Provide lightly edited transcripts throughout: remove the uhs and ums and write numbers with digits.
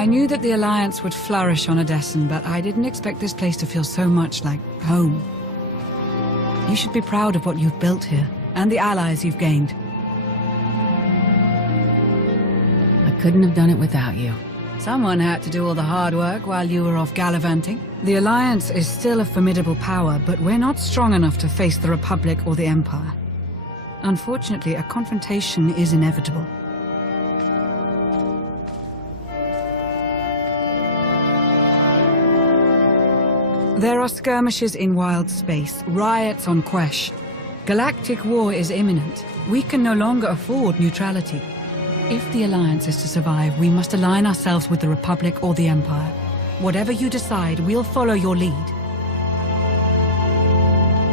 I knew that the Alliance would flourish on Odessen, but I didn't expect this place to feel so much like home. You should be proud of what you've built here, and the allies you've gained. I couldn't have done it without you. Someone had to do all the hard work while you were off gallivanting. The Alliance is still a formidable power, but we're not strong enough to face the Republic or the Empire. Unfortunately, a confrontation is inevitable. There are skirmishes in wild space, riots on Quesh. Galactic war is imminent. We can no longer afford neutrality. If the Alliance is to survive, we must align ourselves with the Republic or the Empire. Whatever you decide, we'll follow your lead.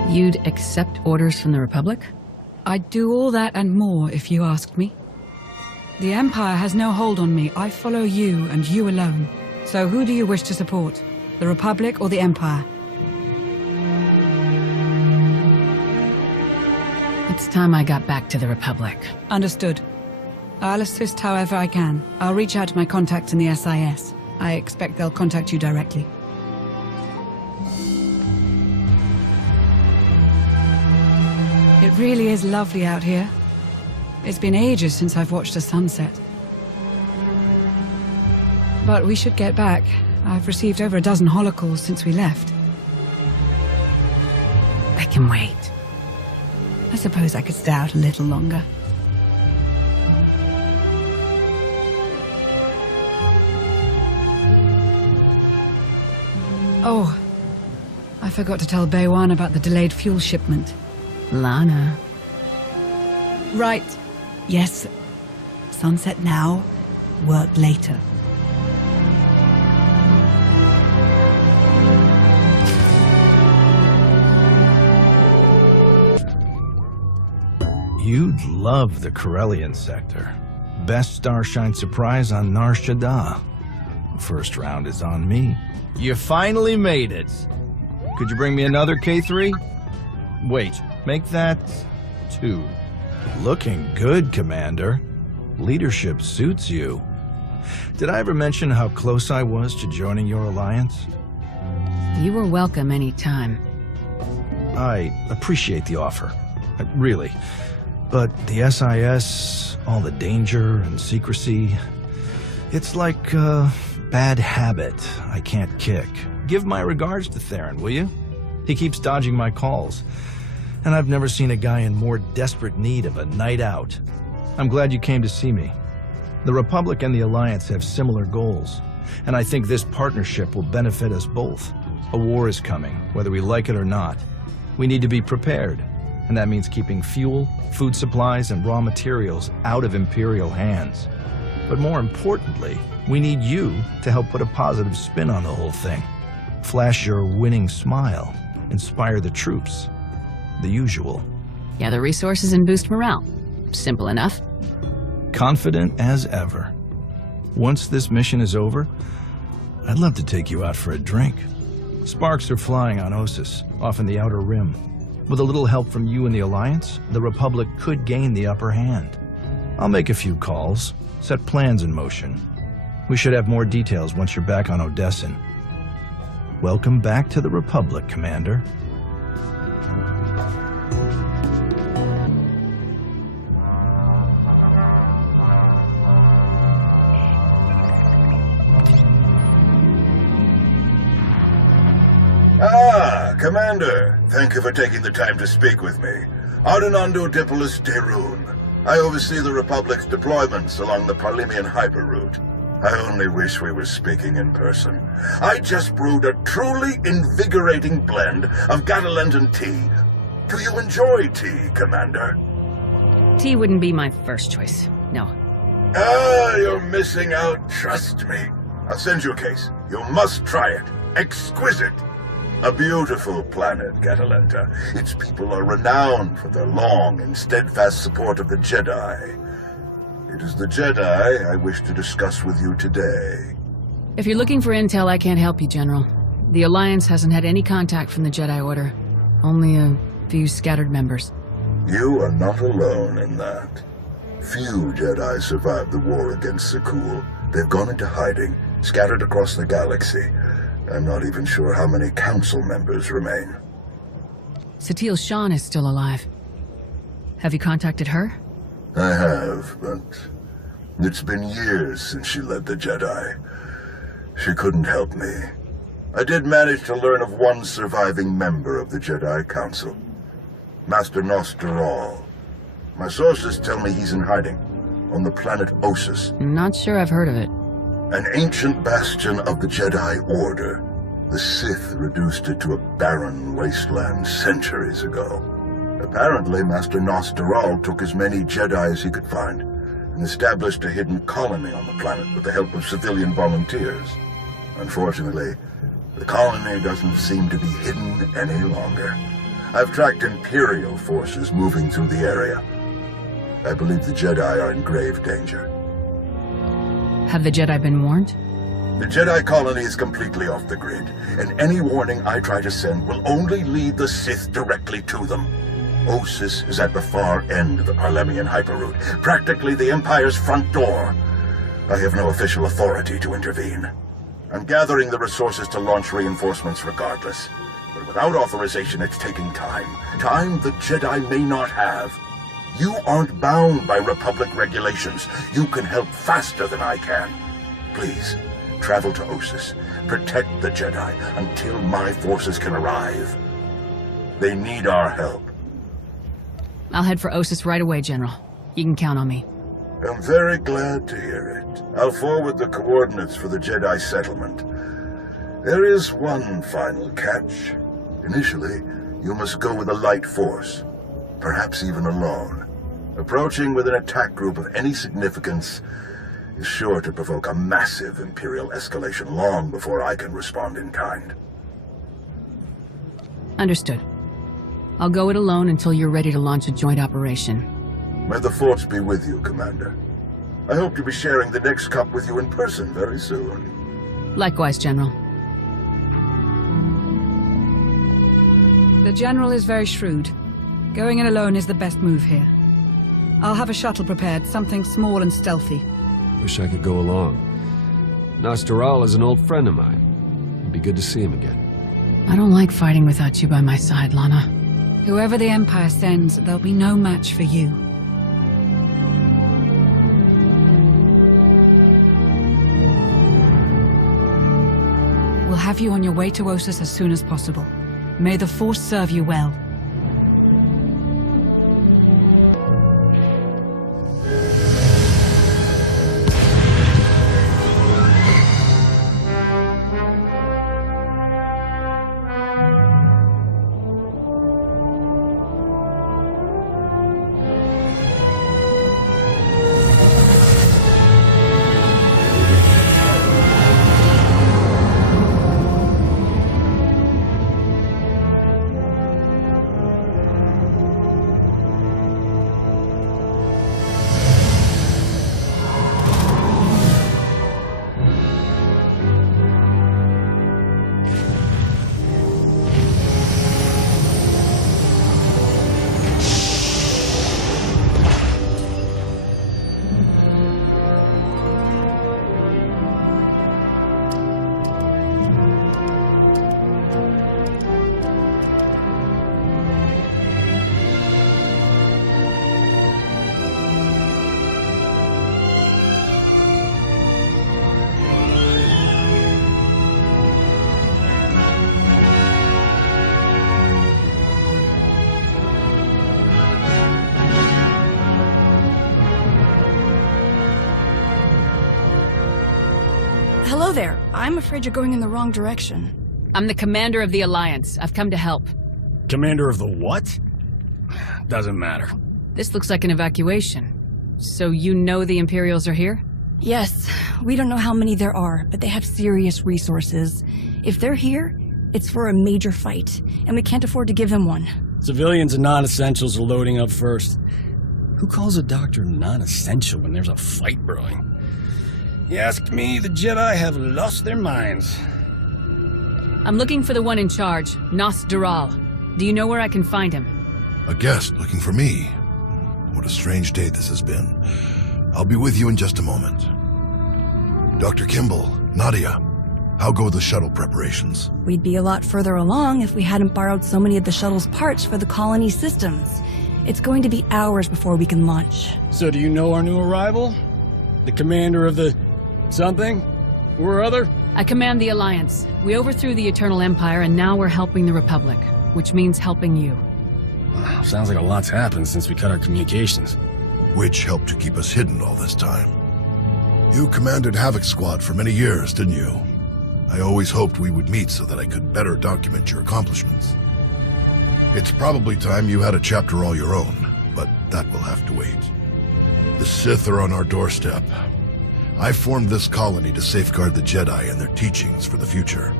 You'd accept orders from the Republic? I'd do all that and more if you asked me. The Empire has no hold on me. I follow you and you alone. So who do you wish to support? The Republic or the Empire? It's time I got back to the Republic. Understood. I'll assist however I can. I'll reach out to my contacts in the SIS. I expect they'll contact you directly. It really is lovely out here. It's been ages since I've watched a sunset. But we should get back. I've received over a dozen holocalls since we left. I can wait. I suppose I could stay out a little longer. Oh, I forgot to tell Baywan about the delayed fuel shipment. Lana. Right. Yes. Sunset now, work later. You'd love the Corellian sector. Best Starshine surprise on Nar Shaddaa. First round is on me. You finally made it. Could you bring me another K3? Wait, make that 2. Looking good, Commander. Leadership suits you. Did I ever mention how close I was to joining your alliance? You were welcome anytime. I appreciate the offer. Really. But the SIS, all the danger and secrecy, it's like a bad habit I can't kick. Give my regards to Theron, will you? He keeps dodging my calls, and I've never seen a guy in more desperate need of a night out. I'm glad you came to see me. The Republic and the Alliance have similar goals, and I think this partnership will benefit us both. A war is coming, whether we like it or not. We need to be prepared, and that means keeping fuel, food supplies, and raw materials out of Imperial hands. But more importantly, we need you to help put a positive spin on the whole thing. Flash your winning smile, inspire the troops. The usual. Gather resources and boost morale. Simple enough. Confident as ever. Once this mission is over, I'd love to take you out for a drink. Sparks are flying on Osis, off in the Outer Rim. With a little help from you and the Alliance, the Republic could gain the upper hand. I'll make a few calls, set plans in motion. We should have more details once you're back on Odessen. Welcome back to the Republic, Commander. Commander, thank you for taking the time to speak with me. Ardinando Dipolis Derun. I oversee the Republic's deployments along the Parlimian hyperroute. I only wish we were speaking in person. I just brewed a truly invigorating blend of Gatalentan tea. Do you enjoy tea, Commander? Tea wouldn't be my first choice, no. You're missing out, trust me. I'll send you a case. You must try it. Exquisite. A beautiful planet, Gatalenta. Its people are renowned for their long and steadfast support of the Jedi. It is the Jedi I wish to discuss with you today. If you're looking for intel, I can't help you, General. The Alliance hasn't had any contact from the Jedi Order. Only a few scattered members. You are not alone in that. Few Jedi survived the war against Sakul. They've gone into hiding, scattered across the galaxy. I'm not even sure how many council members remain. Satil Shan is still alive. Have you contacted her? I have, but it's been years since she led the Jedi. She couldn't help me. I did manage to learn of one surviving member of the Jedi Council, Master SWTOR. My sources tell me he's in hiding on the planet Osis, Not sure I've heard of it. an ancient bastion of the Jedi Order. The Sith reduced it to a barren wasteland centuries ago. Apparently, Master SWTOR took as many Jedi as he could find and established a hidden colony on the planet with the help of civilian volunteers. Unfortunately, the colony doesn't seem to be hidden any longer. I've tracked Imperial forces moving through the area. I believe the Jedi are in grave danger. Have the Jedi been warned? The Jedi colony is completely off the grid, and any warning I try to send will only lead the Sith directly to them. Osis is at the far end of the Parlemian hyperroute, practically the Empire's front door. I have no official authority to intervene. I'm gathering the resources to launch reinforcements regardless. But without authorization, it's taking time. Time the Jedi may not have. You aren't bound by Republic regulations. You can help faster than I can. Please, travel to Osis. Protect the Jedi until my forces can arrive. They need our help. I'll head for Osis right away, General. You can count on me. I'm very glad to hear it. I'll forward the coordinates for the Jedi settlement. There is one final catch. Initially, you must go with a light force, perhaps even alone. Approaching with an attack group of any significance is sure to provoke a massive Imperial escalation long before I can respond in kind. Understood. I'll go it alone until you're ready to launch a joint operation. May the Force be with you, Commander. I hope to be sharing the next cup with you in person very soon. Likewise, General. The General is very shrewd. Going in alone is the best move here. I'll have a shuttle prepared, something small and stealthy. Wish I could go along. SWTOR is an old friend of mine. It'd be good to see him again. I don't like fighting without you by my side, Lana. Whoever the Empire sends, there'll be no match for you. We'll have you on your way to Osis as soon as possible. May the Force serve you well. Hello there. I'm afraid you're going in the wrong direction. I'm the commander of the Alliance. I've come to help. Commander of the what? Doesn't matter. This looks like an evacuation. So you know the Imperials are here? Yes, we don't know how many there are, but they have serious resources. If they're here, it's for a major fight, and we can't afford to give them one. Civilians and non-essentials are loading up first. Who calls a doctor non-essential when there's a fight brewing? You ask me, the Jedi have lost their minds. I'm looking for the one in charge, SWTOR. Do you know where I can find him? A guest looking for me. What a strange day this has been. I'll be with you in just a moment. Dr. Kimball, Nadia, how go the shuttle preparations? We'd be a lot further along if we hadn't borrowed so many of the shuttle's parts for the colony systems. It's going to be hours before we can launch. So do you know our new arrival? The commander of the... something? Or other? I command the Alliance. We overthrew the Eternal Empire, and now we're helping the Republic, which means helping you. Sounds like a lot's happened since we cut our communications. Which helped to keep us hidden all this time. You commanded Havoc Squad for many years, didn't you? I always hoped we would meet so that I could better document your accomplishments. It's probably time you had a chapter all your own, but that will have to wait. The Sith are on our doorstep. I formed this colony to safeguard the Jedi and their teachings for the future.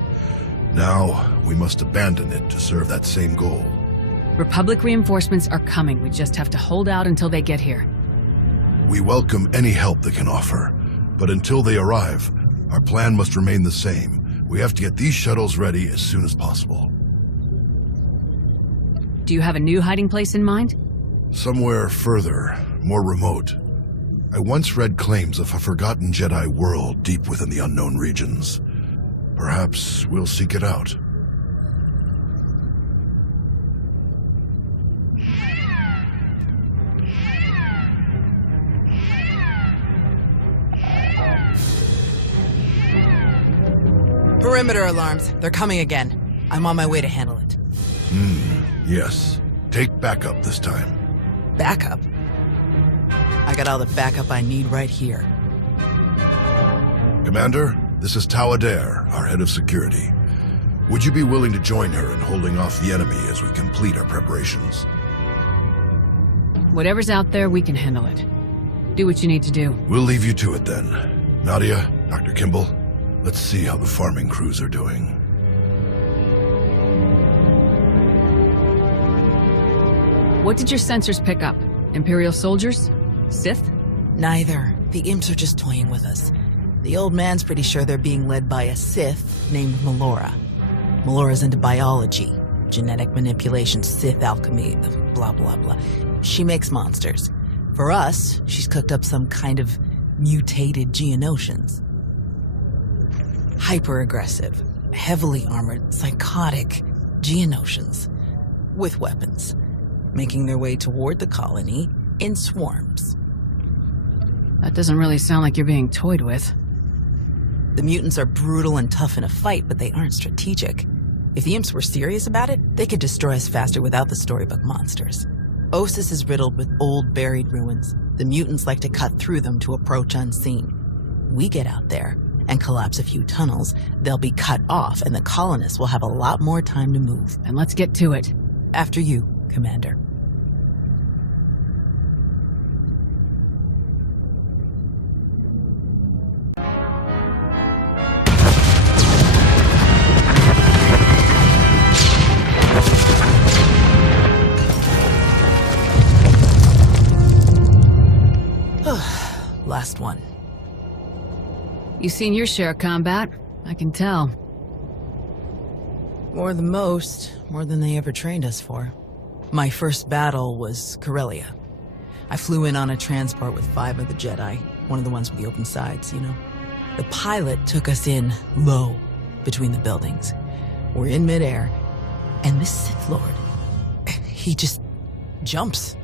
Now, we must abandon it to serve that same goal. Republic reinforcements are coming. We just have to hold out until they get here. We welcome any help they can offer, but until they arrive, our plan must remain the same. We have to get these shuttles ready as soon as possible. Do you have a new hiding place in mind? Somewhere further, more remote. I once read claims of a forgotten Jedi world deep within the unknown regions. Perhaps we'll seek it out. Perimeter alarms. They're coming again. I'm on my way to handle it. Yes. Take backup this time. Backup? I got all the backup I need right here. Commander, this is Tau Adair, our head of security. Would you be willing to join her in holding off the enemy as we complete our preparations? Whatever's out there, we can handle it. Do what you need to do. We'll leave you to it then. Nadia, Dr. Kimball, let's see how the farming crews are doing. What did your sensors pick up? Imperial soldiers? Sith? Neither. The imps are just toying with us. The old man's pretty sure they're being led by a Sith named Melora. Melora's into biology, genetic manipulation, Sith alchemy, blah blah blah. She makes monsters. For us, she's cooked up some kind of mutated Geonosians. Hyper-aggressive, heavily armored, psychotic Geonosians. With weapons. Making their way toward the colony in swarms. That doesn't really sound like you're being toyed with. The mutants are brutal and tough in a fight, but they aren't strategic. If the imps were serious about it, they could destroy us faster without the storybook monsters. Osis is riddled with old, buried ruins. The mutants like to cut through them to approach unseen. We get out there and collapse a few tunnels, they'll be cut off, and the colonists will have a lot more time to move. And let's get to it. After you, Commander. Last one. You've seen your share of combat, I can tell. More than most, more than they ever trained us for. My first battle was Corellia. I flew in on a transport with 5 of the Jedi, one of the ones with the open sides, you know. The pilot took us in low, between the buildings. We're in midair, and this Sith Lord, he just jumps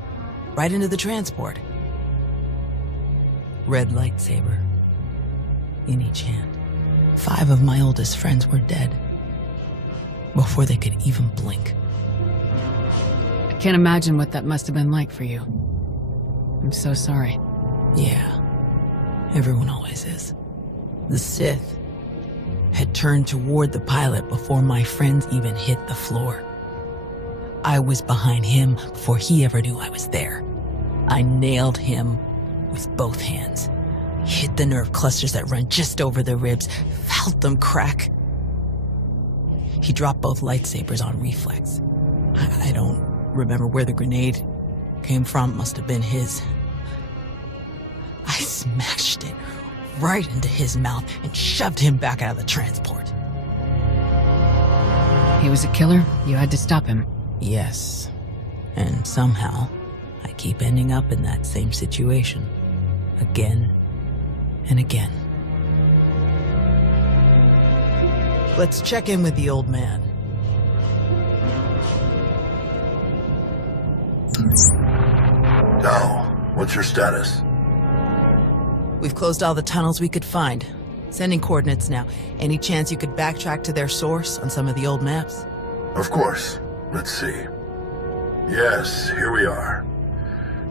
right into the transport. Red lightsaber in each hand. 5 of my oldest friends were dead before they could even blink. I can't imagine what that must have been like for you. I'm so sorry. Yeah, everyone always is. The Sith had turned toward the pilot before my friends even hit the floor. I was behind him before he ever knew I was there. I nailed him with both hands. Hit the nerve clusters that run just over the ribs, felt them crack. He dropped both lightsabers on reflex. I don't remember where the grenade came from, must have been his. I smashed it right into his mouth and shoved him back out of the transport. He was a killer? You had to stop him? Yes. And somehow, I keep ending up in that same situation. Again and again. Let's check in with the old man. Now, what's your status? We've closed all the tunnels we could find. Sending coordinates now. Any chance you could backtrack to their source on some of the old maps? Of course. Let's see. Yes, here we are.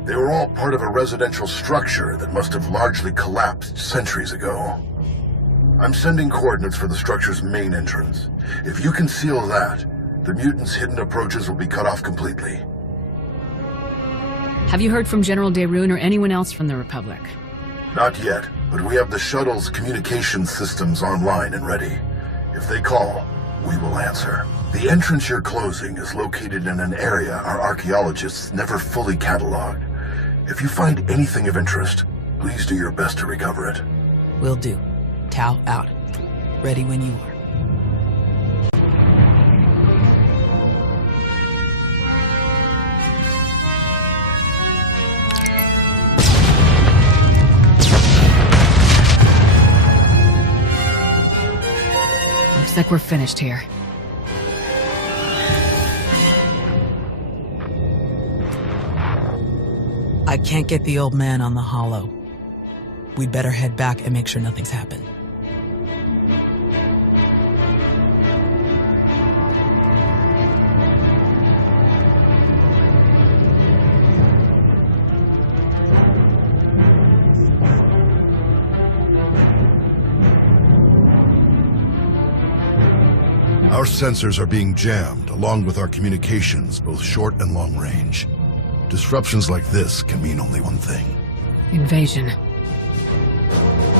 They were all part of a residential structure that must have largely collapsed centuries ago. I'm sending coordinates for the structure's main entrance. If you can seal that, the mutants' hidden approaches will be cut off completely. Have you heard from General Derun or anyone else from the Republic? Not yet, but we have the shuttle's communication systems online and ready. If they call, we will answer. The entrance you're closing is located in an area our archaeologists never fully cataloged. If you find anything of interest, please do your best to recover it. Will do. Tau out. Ready when you are. Looks like we're finished here. I can't get the old man on the holo. We'd better head back and make sure nothing's happened. Our sensors are being jammed, along with our communications, both short and long range. Disruptions like this can mean only one thing. Invasion.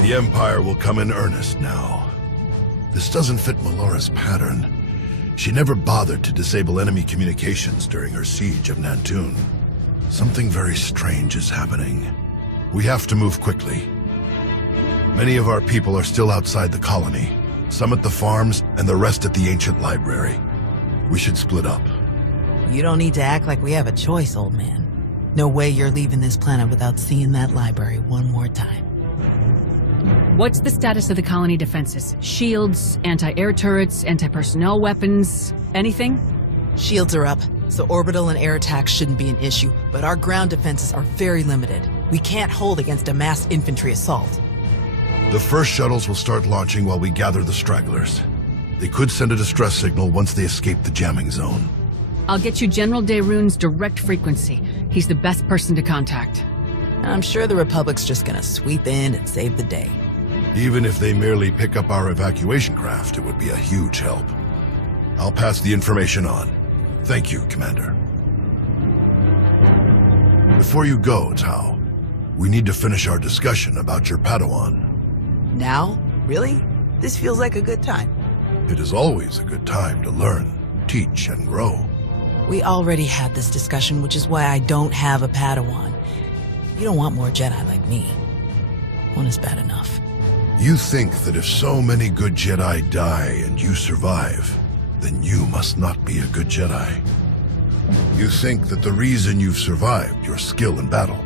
The Empire will come in earnest now. This doesn't fit Melora's pattern. She never bothered to disable enemy communications during her siege of Nantoon. Something very strange is happening. We have to move quickly. Many of our people are still outside the colony. Some at the farms, and the rest at the ancient library. We should split up. You don't need to act like we have a choice, old man. No way you're leaving this planet without seeing that library one more time. What's the status of the colony defenses? Shields, anti-air turrets, anti-personnel weapons, anything? Shields are up, so orbital and air attacks shouldn't be an issue, but our ground defenses are very limited. We can't hold against a mass infantry assault. The first shuttles will start launching while we gather the stragglers. They could send a distress signal once they escape the jamming zone. I'll get you General Derun's direct frequency. He's the best person to contact. I'm sure the Republic's just gonna sweep in and save the day. Even if they merely pick up our evacuation craft, it would be a huge help. I'll pass the information on. Thank you, Commander. Before you go, Tau, we need to finish our discussion about your Padawan. Now? Really? This feels like a good time. It is always a good time to learn, teach, and grow. We already had this discussion, which is why I don't have a Padawan. You don't want more Jedi like me. One is bad enough. You think that if so many good Jedi die and you survive, then you must not be a good Jedi. You think that the reason you've survived, your skill in battle,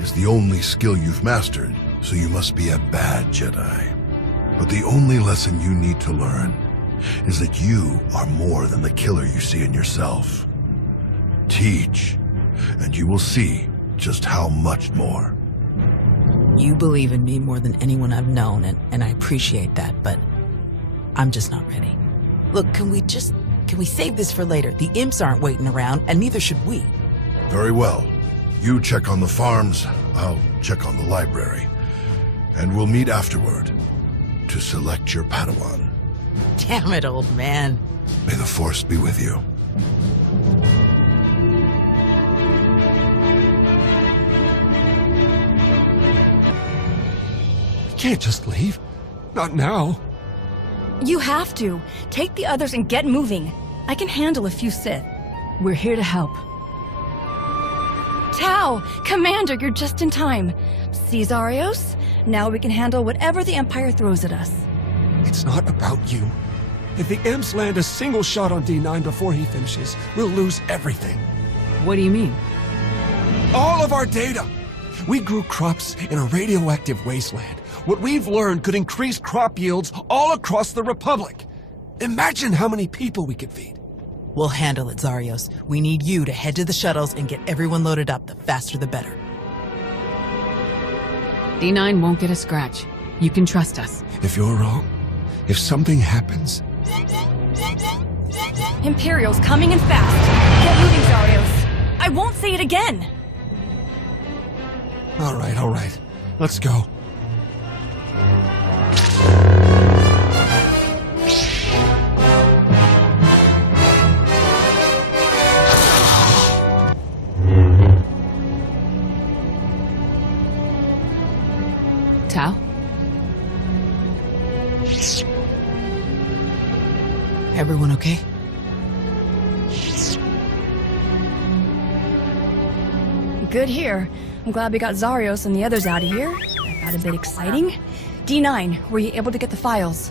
is the only skill you've mastered, so you must be a bad Jedi. But the only lesson you need to learn is that you are more than the killer you see in yourself. Teach, and you will see just how much more. You believe in me more than anyone I've known, and I appreciate that, but I'm just not ready. Look, can we save this for later? The imps aren't waiting around, and neither should we. Very well. You check on the farms, I'll check on the library. And we'll meet afterward to select your Padawan. Damn it, old man. May the Force be with you. We can't just leave. Not now. You have to. Take the others and get moving. I can handle a few Sith. We're here to help. Tau! Commander, you're just in time. Caesarios, now we can handle whatever the Empire throws at us. It's not about you. If the imps land a single shot on D9 before he finishes, we'll lose everything. What do you mean? All of our data! We grew crops in a radioactive wasteland. What we've learned could increase crop yields all across the Republic. Imagine how many people we could feed. We'll handle it, Zarios. We need you to head to the shuttles and get everyone loaded up. The faster the better. D9 won't get a scratch. You can trust us. If you're wrong, if something happens... Imperial's coming in fast. Get moving, Zarios. I won't say it again. All right. Let's go. Tao? Everyone okay? Good here. I'm glad we got Zarios and the others out of here. That got a bit exciting. D9, were you able to get the files?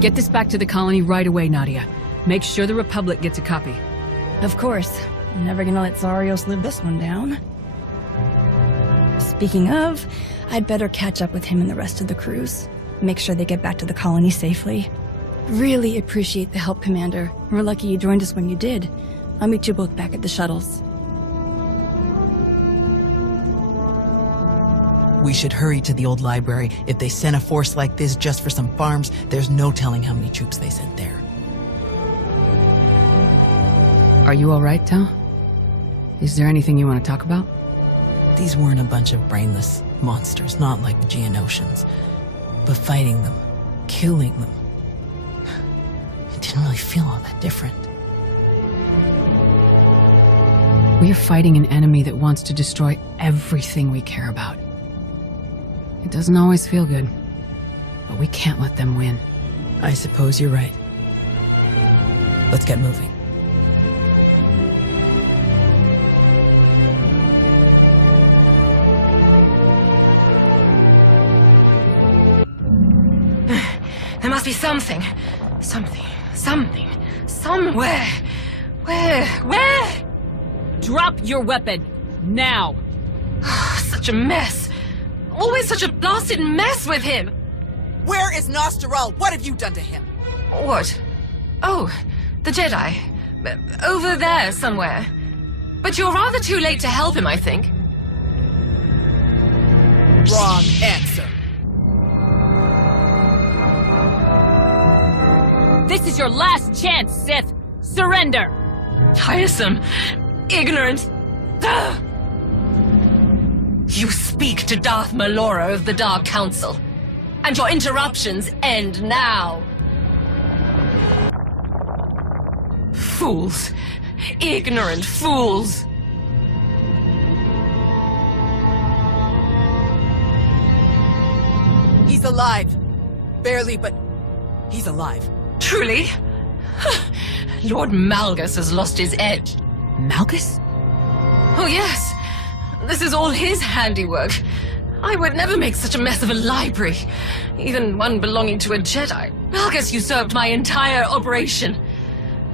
Get this back to the colony right away, Nadia. Make sure the Republic gets a copy. Of course. I'm never gonna let Zarios live this one down. Speaking of, I'd better catch up with him and the rest of the crews. Make sure they get back to the colony safely. Really appreciate the help, Commander. We're lucky you joined us when you did. I'll meet you both back at the shuttles. We should hurry to the old library. If they sent a force like this just for some farms, there's no telling how many troops they sent there. Are you all right, Tao? Is there anything you want to talk about? These weren't a bunch of brainless monsters, not like the Geonosians. But fighting them, killing them, it didn't really feel all that different. We're fighting an enemy that wants to destroy everything we care about. It doesn't always feel good, but we can't let them win. I suppose you're right. Let's get moving. There must be something. Somewhere. Where? Drop your weapon! Now! Such a mess. Always such a blasted mess with him. Where is Nosteral? What have you done to him? What? Oh, the Jedi. Over there somewhere. But you're rather too late to help him, I think. Wrong answer. This is your last chance, Sith! Surrender! Tiresome. Ignorant. Ugh. You speak to Darth Malora of the Dark Council, and your interruptions end now. Fools. Ignorant fools. He's alive. Barely, but he's alive. Truly? Lord Malgus has lost his edge. Malgus? Oh yes. This is all his handiwork. I would never make such a mess of a library, even one belonging to a Jedi. Malgus usurped my entire operation.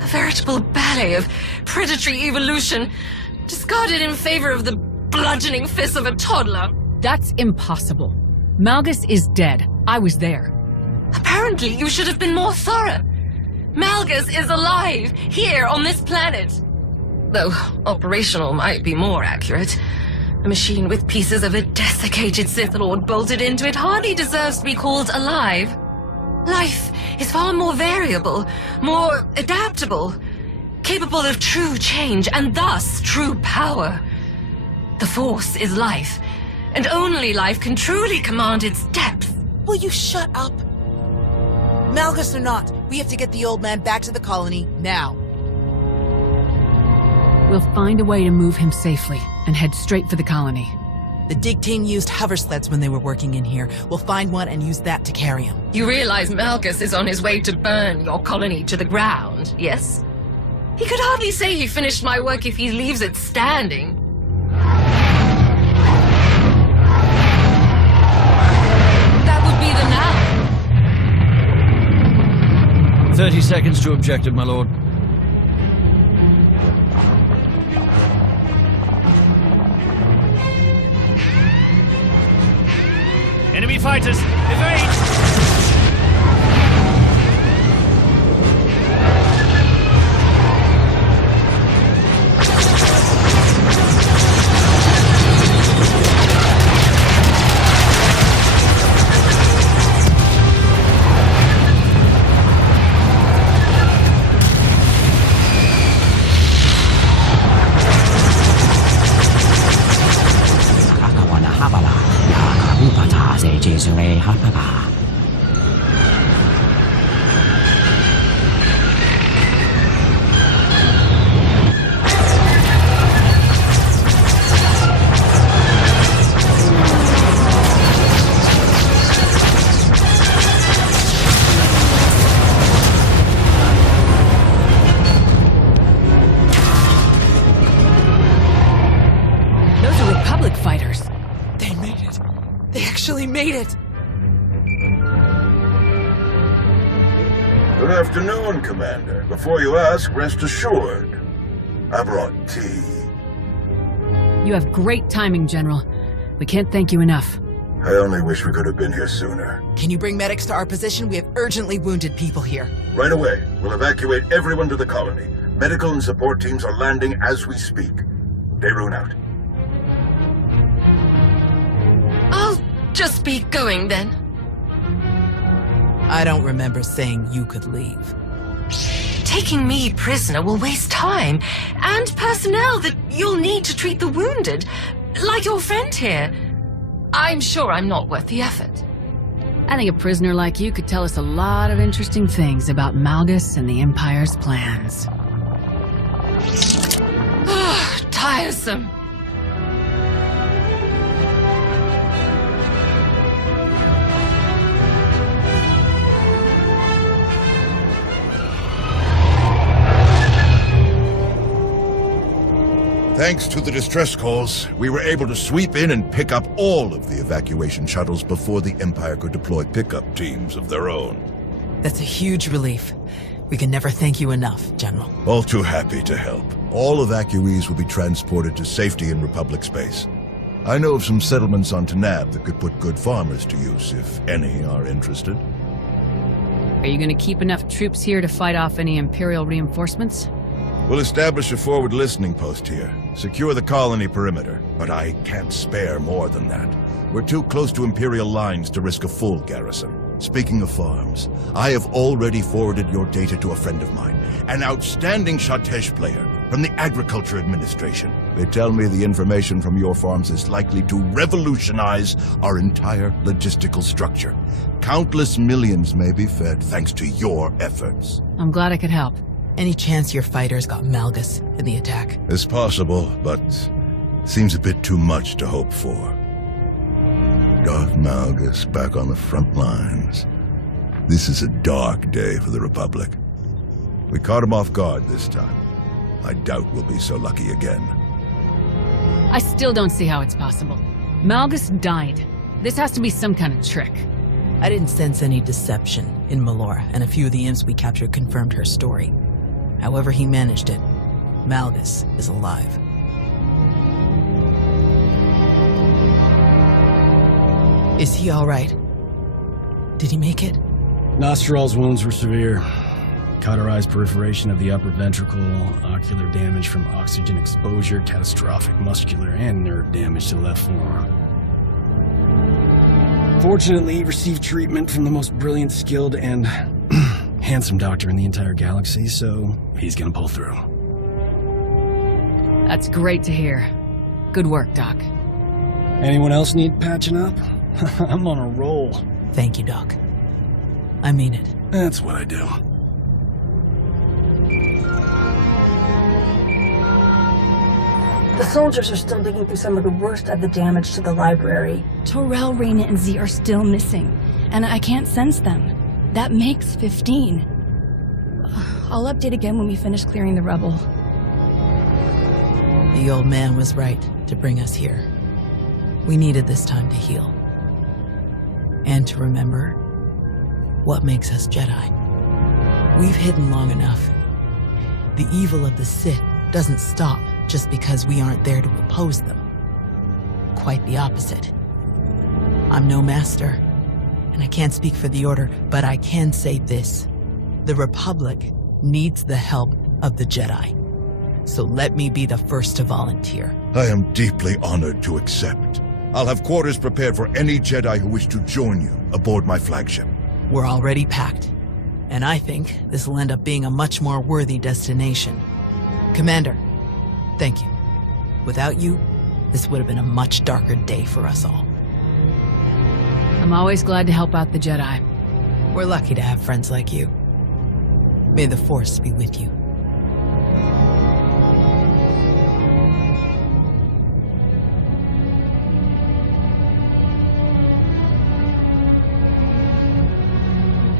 A veritable ballet of predatory evolution, discarded in favor of the bludgeoning fists of a toddler. That's impossible. Malgus is dead. I was there. Apparently, you should have been more thorough. Malgus is alive, here on this planet. Though operational might be more accurate. A machine with pieces of a desiccated Sith Lord bolted into it hardly deserves to be called alive. Life is far more variable, more adaptable, capable of true change and thus true power. The Force is life, and only life can truly command its depth. Will you shut up? Malgus or not, we have to get the old man back to the colony now. We'll find a way to move him safely and head straight for the colony. The dig team used hover sleds when they were working in here. We'll find one and use that to carry him. You realize Malgus is on his way to burn your colony to the ground, yes? He could hardly say he finished my work if he leaves it standing. That would be the now. 30 seconds to objective, my lord. Enemy fighters, evade! Those are Republic fighters. They made it. They actually made it. Good afternoon, Commander. Before you ask, rest assured. I brought tea. You have great timing, General. We can't thank you enough. I only wish we could have been here sooner. Can you bring medics to our position? We have urgently wounded people here. Right away. We'll evacuate everyone to the colony. Medical and support teams are landing as we speak. Daerun out. I'll just be going then. I don't remember saying you could leave. Taking me prisoner will waste time and personnel that you'll need to treat the wounded, like your friend here. I'm sure I'm not worth the effort. I think a prisoner like you could tell us a lot of interesting things about Malgus and the Empire's plans. Tiresome. Thanks to the distress calls, we were able to sweep in and pick up all of the evacuation shuttles before the Empire could deploy pickup teams of their own. That's a huge relief. We can never thank you enough, General. All too happy to help. All evacuees will be transported to safety in Republic space. I know of some settlements on Tanab that could put good farmers to use, if any are interested. Are you going to keep enough troops here to fight off any Imperial reinforcements? We'll establish a forward listening post here. Secure the colony perimeter, but I can't spare more than that. We're too close to Imperial lines to risk a full garrison. Speaking of farms, I have already forwarded your data to a friend of mine, an outstanding Shatesh player from the Agriculture Administration. They tell me the information from your farms is likely to revolutionize our entire logistical structure. Countless millions may be fed thanks to your efforts. I'm glad I could help. Any chance your fighters got Malgus in the attack? It's possible, but seems a bit too much to hope for. Darth Malgus back on the front lines. This is a dark day for the Republic. We caught him off guard this time. I doubt we'll be so lucky again. I still don't see how it's possible. Malgus died. This has to be some kind of trick. I didn't sense any deception in Melora, and a few of the imps we captured confirmed her story. However he managed it, Malgus is alive. Is he all right? Did he make it? Nostral's wounds were severe. Cauterized perforation of the upper ventricle, ocular damage from oxygen exposure, catastrophic muscular and nerve damage to the left forearm. Fortunately, he received treatment from the most brilliant, skilled, and handsome doctor in the entire galaxy, so he's gonna pull through. That's great to hear. Good work, Doc. Anyone else need patching up? I'm on a roll. Thank you, Doc. I mean it. That's what I do. The soldiers are still digging through some of the worst of the damage to the library. Torel, Reyna, and Z are still missing, and I can't sense them. That makes 15. I'll update again when we finish clearing the rubble. The old man was right to bring us here. We needed this time to heal. And to remember what makes us Jedi. We've hidden long enough. The evil of the Sith doesn't stop just because we aren't there to oppose them. Quite the opposite. I'm no master, and I can't speak for the Order, but I can say this. The Republic needs the help of the Jedi. So let me be the first to volunteer. I am deeply honored to accept. I'll have quarters prepared for any Jedi who wish to join you aboard my flagship. We're already packed, and I think this will end up being a much more worthy destination. Commander, thank you. Without you, this would have been a much darker day for us all. I'm always glad to help out the Jedi. We're lucky to have friends like you. May the Force be with you.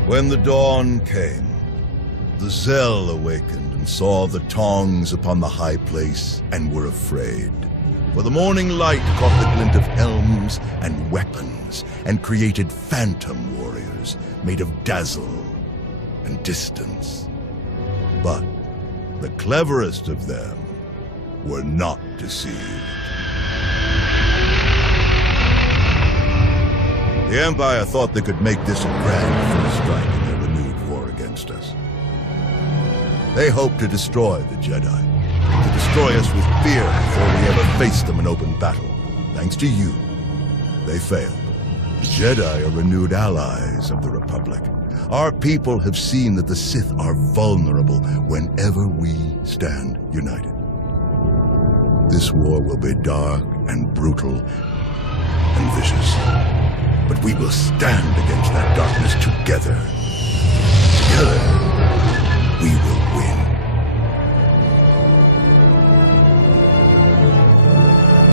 When the dawn came, the Zell awakened and saw the tongs upon the high place and were afraid. For the morning light caught the glint of helms and weapons and created phantom warriors made of dazzle and distance. But the cleverest of them were not deceived. The Empire thought they could make this a grand first strike in their renewed war against us. They hoped to destroy the Jedi, to destroy us with fear before we ever faced them in open battle. Thanks to you, they failed. The Jedi are renewed allies of the Republic. Our people have seen that the Sith are vulnerable whenever we stand united. This war will be dark and brutal and vicious. But we will stand against that darkness together. Together, we will